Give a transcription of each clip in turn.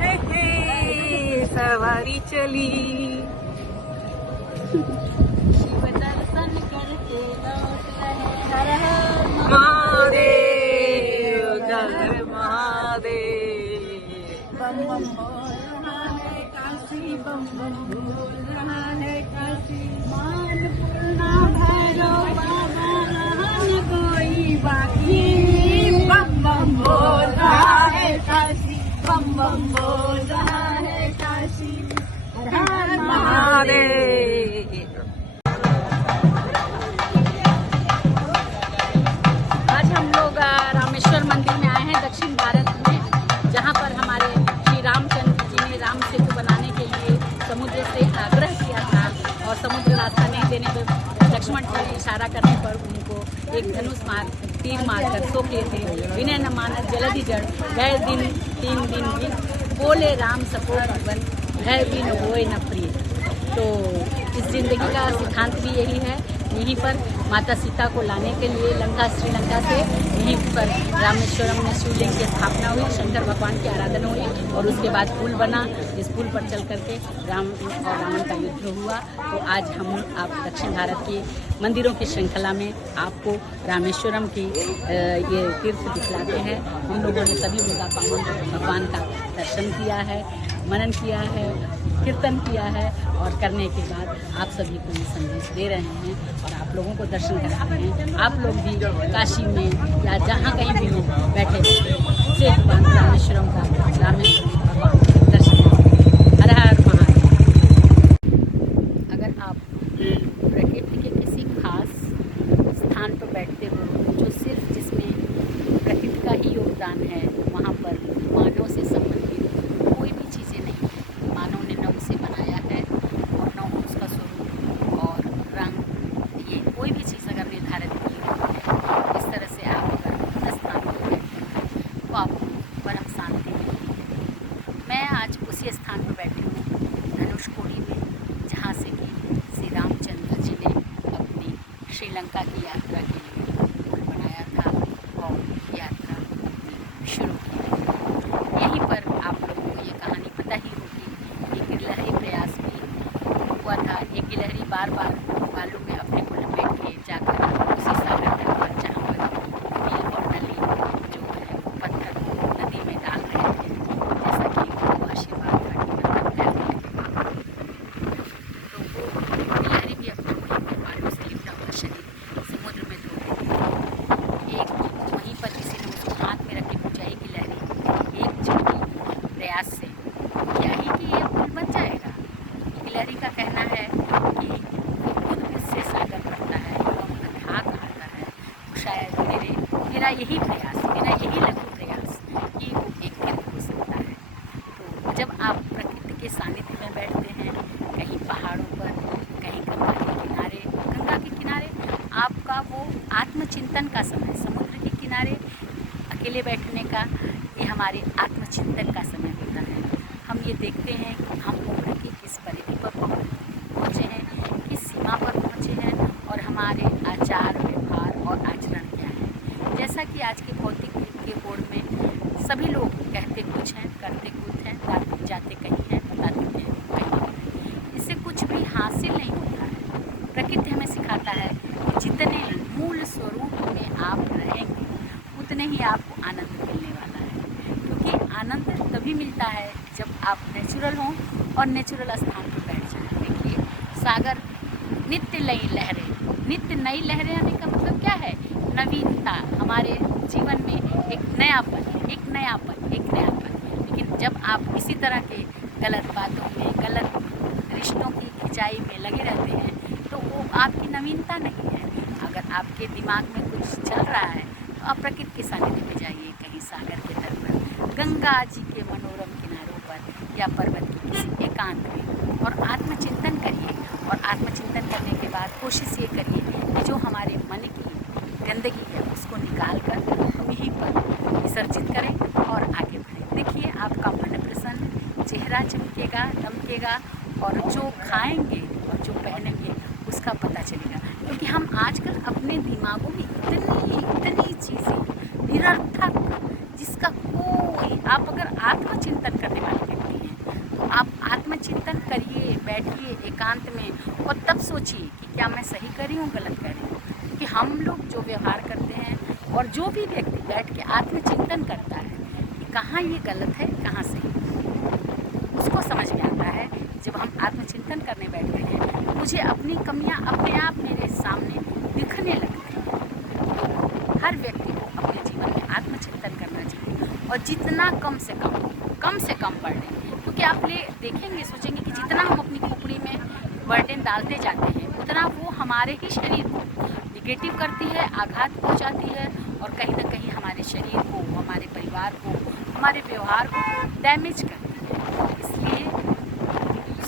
हे हे सवारी चली। शिव दर्शन करके लौट रहे हर हर महादेव घर महादेव। बम बम बोल रहा है काशी, बम बम बोल रहा है काशी। मान पूर्णा भैरव बाबा रहा न कोई बाकी। बम बम बोल रहा है काशी, बम बम बोल रहा है काशी। हर हर महादेव। आज हम लोग रामेश्वर मंदिर में आए हैं दक्षिण भारत में, जहां पर हमारे श्री रामचंद्र जी ने राम सेतु बनाने के लिए समुद्र से आग्रह किया था और समुद्र रास्ता नहीं देने पर लक्ष्मण जी ने इशारा करने पर उनको एक धनुष तीर मारकर सो किए थे। विनय न मानस जलधि जड़ गए दिन 3 दिन भी बोले राम सपोर जीवन भय भी न होए न प्रिय। तो इस जिंदगी का सिद्धांत भी यही है। यहीं पर माता सीता को लाने के लिए श्रीलंका से यहीं पर रामेश्वरम में शिवलिंग की स्थापना हुई, शंकर भगवान की आराधना हुई और उसके बाद पुल बना। इस पुल पर चल करके राम और रावण का युद्ध हुआ। तो आज हम आप दक्षिण भारत के मंदिरों की श्रृंखला में आपको रामेश्वरम की ये तीर्थ दिखलाते हैं। हम लोगों ने सभी भगवान का दर्शन किया है, मनन किया है, कीर्तन किया है और करने के बाद आप सभी को ये संदेश दे रहे हैं और आप लोगों को दर्शन करा रहे हैं। आप लोग भी काशी में या जहाँ कहीं भी हो बैठे से भगवान रामेश्वरम का भगवान दर्शन करें। हर हर महादेव। अगर आप प्रकृति के किसी खास स्थान पर बैठते हो जो सिर्फ जिसमें प्रकृति का ही योगदान है, वहाँ पर मानव से संबंधित कोई भी चीज़ें नहीं। मानव ने न उसे बनाया है और न उसका स्वरूप और रंग, ये कोई भी चीज़ अगर निर्धारित की है, इस तरह से आप अगर उस स्थान पर बैठते हैं तो आपको परम शांति मिलेगी। मैं आज उसी स्थान पर बैठी हूँ, धनुषकोडी में, जहाँ से कि श्री रामचंद्र जी ने अपनी श्रीलंका की यात्रा के लिए पुल बनाया था और यात्रा अपनी शुरू की। यहीं पर आप लोगों को ये कहानी पता ही होगी। एक गिलहरी प्रयास भी हुआ था। एक गिलहरी बार बार बालू में अपने को लपेट के जाकर उसी सागर तट पर, जहाँ पर नील और नली जो है पत्थर को नदी में डाल रहे थे, जैसा कि वो आशीर्वाद था कि पत्थर फैल गए। तो वो गिलहरी भी अपने वहीं पर बालू से लिपटा हुआ शरीर समुद्र में धो रही थी। एक वहीं पर किसी ने उसको हाथ में रख के पूछा, गिलहरी एक छोटी प्रयास से क्या ही कि ये पुल बन जाएगा। गिलहरी का कहना है कि वो खुद उससे सागर पड़ता है, वो अथाह आता है। शायद मेरा यही प्रयास, मेरा यही लघु प्रयास कि वो एक कृत हो सकता है। तो जब आप प्रकृति के सानिध्य में बैठते हैं, कहीं पहाड़ों पर, कहीं गंगा के किनारे आपका वो आत्मचिंतन का समय, समुद्र के किनारे अकेले बैठने का, ये हमारे आत्मचिंतन का समय होता है। हम ये देखते हैं कि हम उम्र की किस परिधि पर पहुँचे हैं, किस सीमा पर पहुँचे हैं और हमारे आचार व्यवहार और आचरण क्या है। जैसा कि आज के भौतिक युग के होड़ में सभी लोग कहते कुछ हैं, करते कुछ हैं, जाते कहीं हैं, बताते हैं कहीं और हैं। इससे कुछ भी हासिल नहीं होता है। प्रकृति हमें सिखाता है कि जितने मूल स्वरूप में आप रहेंगे उतने ही आपको आनंद मिलने वाला है। क्योंकि आनंद तभी मिलता है जब आप नेचुरल हों और नेचुरल स्थान पर बैठ जाएं। देखिए, सागर नित्य नई लहरें, नित्य नई लहरें आने का मतलब क्या है? नवीनता, हमारे जीवन में एक नयापन। लेकिन जब आप इसी तरह के गलत बातों में, गलत रिश्तों की खिंचाई में लगे रहते हैं तो वो आपकी नवीनता नहीं है। अगर आपके दिमाग में कुछ चल रहा है तो आप प्रकृति के सानिध्य में जाइए, कहीं सागर के तट पर, गंगा जी के मनोरम किनारों पर या पर्वत के किसी एकांत में, और आत्मचिंतन करिए। और आत्मचिंतन करने के बाद कोशिश ये करिए कि जो हमारे मन की गंदगी है उसको निकाल कर हम यहीं पर विसर्जित करें और आगे बढ़ें। देखिए, आपका मन प्रसन्न, चेहरा चमकेगा, दमकेगा और जो खाएंगे और जो पहनेंगे उसका पता चलेगा। क्योंकि हम आजकल अपने दिमागों में इतनी चीज़ें निरर्थक जिसका कोई, आप अगर आत्मचिंतन करने वाले व्यक्ति हैं तो आप आत्मचिंतन करिए, बैठिए एकांत में और तब सोचिए कि क्या मैं सही कर रही हूँ, गलत कर रही हूँ। क्योंकि हम लोग जो व्यवहार करते हैं और जो भी व्यक्ति बैठ के आत्मचिंतन करता है कि कहाँ ये गलत है, कहाँ सही, उसको समझ में आता है। जब हम आत्मचिंतन करने बैठते हैं तो मुझे अपनी कमियां अपने आप मेरे सामने दिखने लगती हैं। तो हर व्यक्ति को अपने जीवन में आत्मचिंतन करना चाहिए और जितना कम से कम बर्डन, क्योंकि आप देखेंगे, सोचेंगे कि जितना हम अपनी खोपड़ी में बर्डन डालते जाते हैं उतना वो हमारे ही शरीर को निगेटिव करती है, आघात पहुंचाती है और कहीं ना कहीं हमारे शरीर को, हमारे परिवार को, हमारे व्यवहार को डैमेज करती है। इसलिए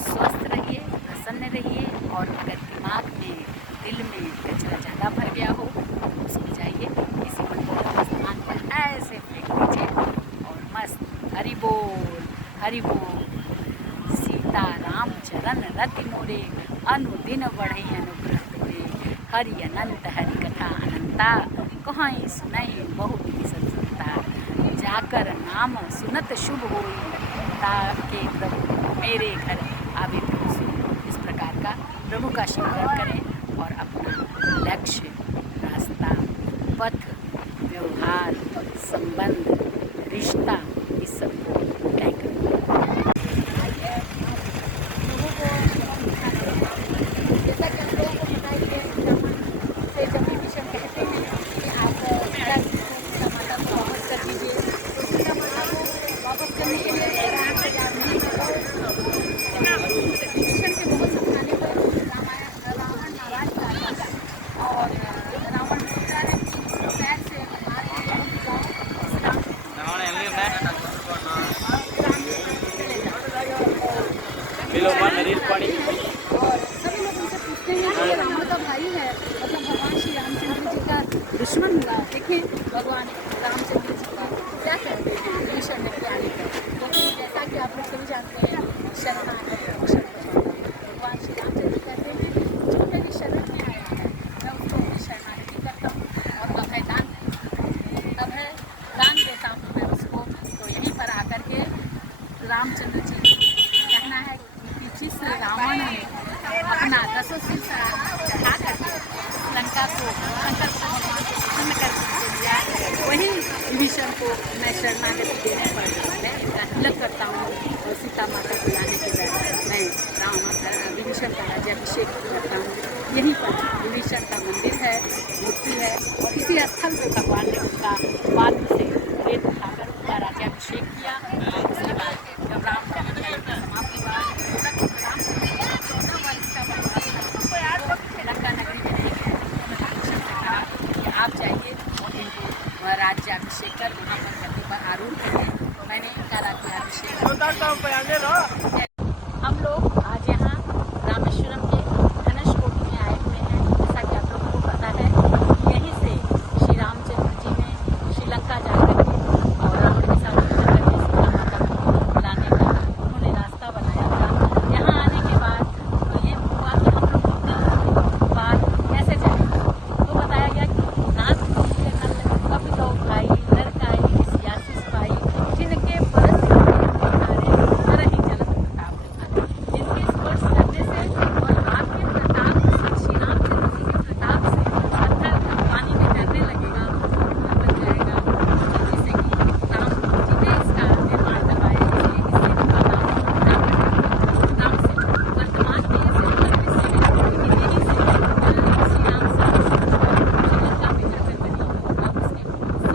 स्वस्थ रहिए, प्रसन्न रहिए और अगर दिमाग में, दिल में कचरा ज़्यादा भर गया हो तो उसको जाइए किसी मनमोहक स्थान पर ऐसे फेंक दीजिए और मस्त हरि बोल सीता राम चरण रति मोरे, अनुदिन बढ़ई अनुग्रह तोरे, हरि अनंत हरि कथा अनंता, कहीं सुनई बहु विधि संता, जाकर नाम सुनत शुभ होई, ताके प्रभु मेरे घर आवे प्रभु सोई। इस प्रकार का प्रभु का स्मरण करें और अपना लक्ष्य, रास्ता, पथ, व्यवहार, संबंध, रिश्ता, इस सबको तय करें। जैसा कि हम लोगों को पता ही है, से जब भी मिशन कहते हैं कि आप सीता माता को वापस कर दीजिए, तो सीता माता को वापस करने के लिए राम को जानने मिशन के बहुत समझाने पर रावण नाराज था और रावण बोलता है कि पैर से और सभी लोग उनसे पूछते हैं कि रावण का भाई है, मतलब भगवान श्री रामचंद्र जी का दुश्मन हुआ। देखिए भगवान रामचंद्र जी का क्या कहते हैं मिशन में आने पर, क्योंकि जैसा कि आप लोग सभी जानते हैं भगवान श्री रामचंद्र कहते हैं जो मेरी शरण में आया है मैं उसको अपनी शरणागति करता हूँ और अभय दान देता हूँ मैं उसको। तो यहीं पर आकर के रामचंद्र जी कहना है कि जिस रावण ने अपना 10 सिर चढ़ा करके लंका को प्रसन्न कर दिया, वही विभीषण को मैं शरणागति देने पर मैं इनका तिलक करता हूँ और सीता माता को लाने के बाद मैं विभीषण का राज्याभिषेक करता हूँ। यहीं पर विभीषण का मंदिर है, मूर्ति है और इसी स्थल पर भगवान ने उनका बाद से रेत उठाकर उनका राज्याभिषेक किया। उसके बाद जब राम का समाप्त हुआ, लंका नगरी में नहीं गए, आप जाइए और इनको राज्याभिषेक कर वहाँ पर गद्दी पर आरूढ़ करिए। मैंने इनका राज्याभिषेक। हम लोग आज यहाँ रामेश्वरम के धनुषकोटी में आए हुए हैं। जैसा कि आप लोगों को पता है यहीं से श्री रामचंद्र जी ने श्रीलंका जाकर के और रावण के साथ युद्ध करके सीता माता को लाने का उन्होंने रास्ता बनाया था। यहाँ आने के बाद तो ये हुआ कि हम लोग बात कैसे जाएंगे, तो बताया गया कि नाथ कभी तो भाई नरकाई सियासी सिपाही जिनके बरस तरही चलत प्रताप, जिनके स्पर्श करने से और आपके प्रताप से, श्री रामचंद्र जी के प्रताप से पत्थर पानी में तैरने लगेगा, बन जाएगा। जैसे कि राम जी ने इसका निर्माण करवाया, इसलिए इससे का नाम राम से वर्तमान में यही से श्री राम श्रीलंका में जाकर बनी और उसके पर जाने से पहले आराधना भगवान श्री राम ने आराधना की पता है कि राम अन्योन्य आश्रित है, राम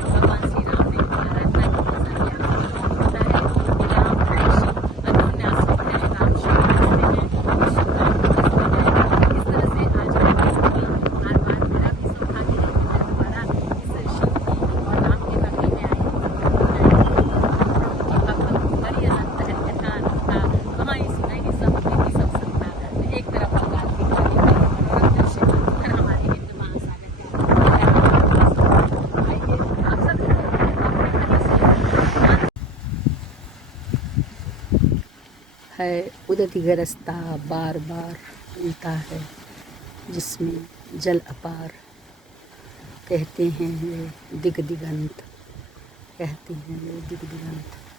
शिव आश्रित है, शिव राम इस तरह से आज बार बार मेरा भी सौभाग्य है कि मैं दोबारा इस शिव की और राम के नगरी में आई कि भगवत हरि अनंत हरि कथा अनंता, कहाँ सुनाई सब विधि सब संता। एक तरफ बंगाल की खाड़ी और दक्षिण उधर हमारे हिंद महासागर के आइए आप सब है। उदती गरजता बार बार मिलता है जिसमें जल अपार, कहते हैं ये दिग दिगंत, कहते हैं ये दिग दिगंत।